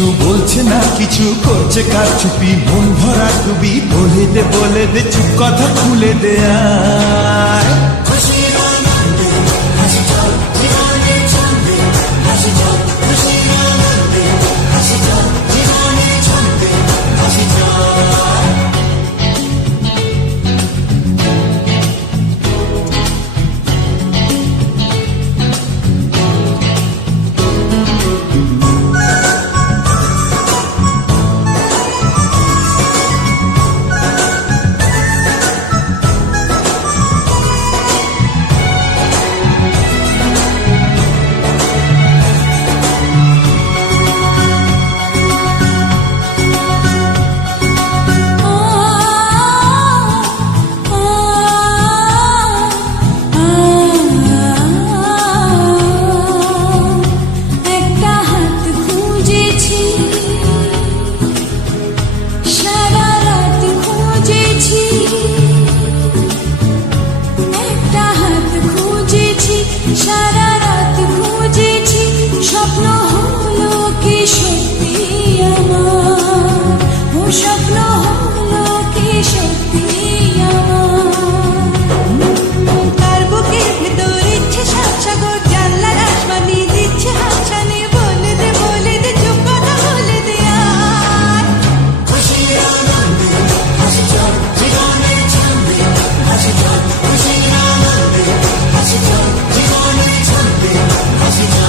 কিছু বলছে না, কিছু করছে কার চুপি, মন ভরা ডুবি। বলে দে চুপ, কথা খুলে দে আয়। সারা রাত খুঁজেছি, স্বপ্ন হলো কি সত্যি আমার, ও স্বপ্ন হলো কি সত্যি আমার। তার বুকের ভেতর ইচ্ছে সাত সাগর, জানলার আসমানি দিচ্ছে হাতছানি। বলে দে চুপ, কথা বলে দে আয়। খুশির আনন্দে হাসি চল, জীবনের ছন্দে হাসি চল, খুশির আনন্দে হাসি চল, জীবনের ছন্দে হাসি চল।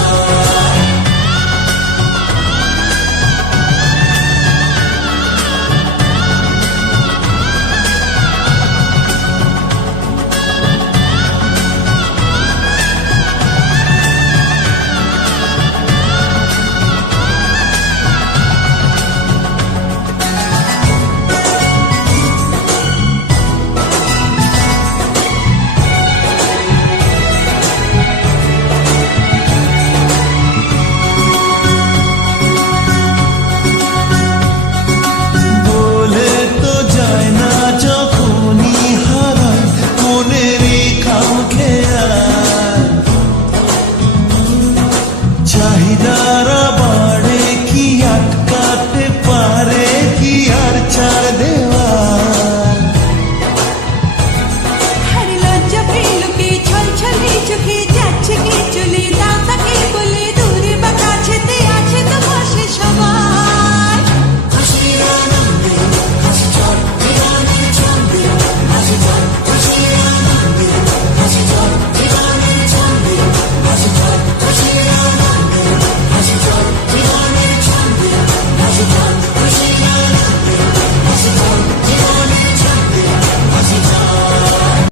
চাহিদারা বাড়ে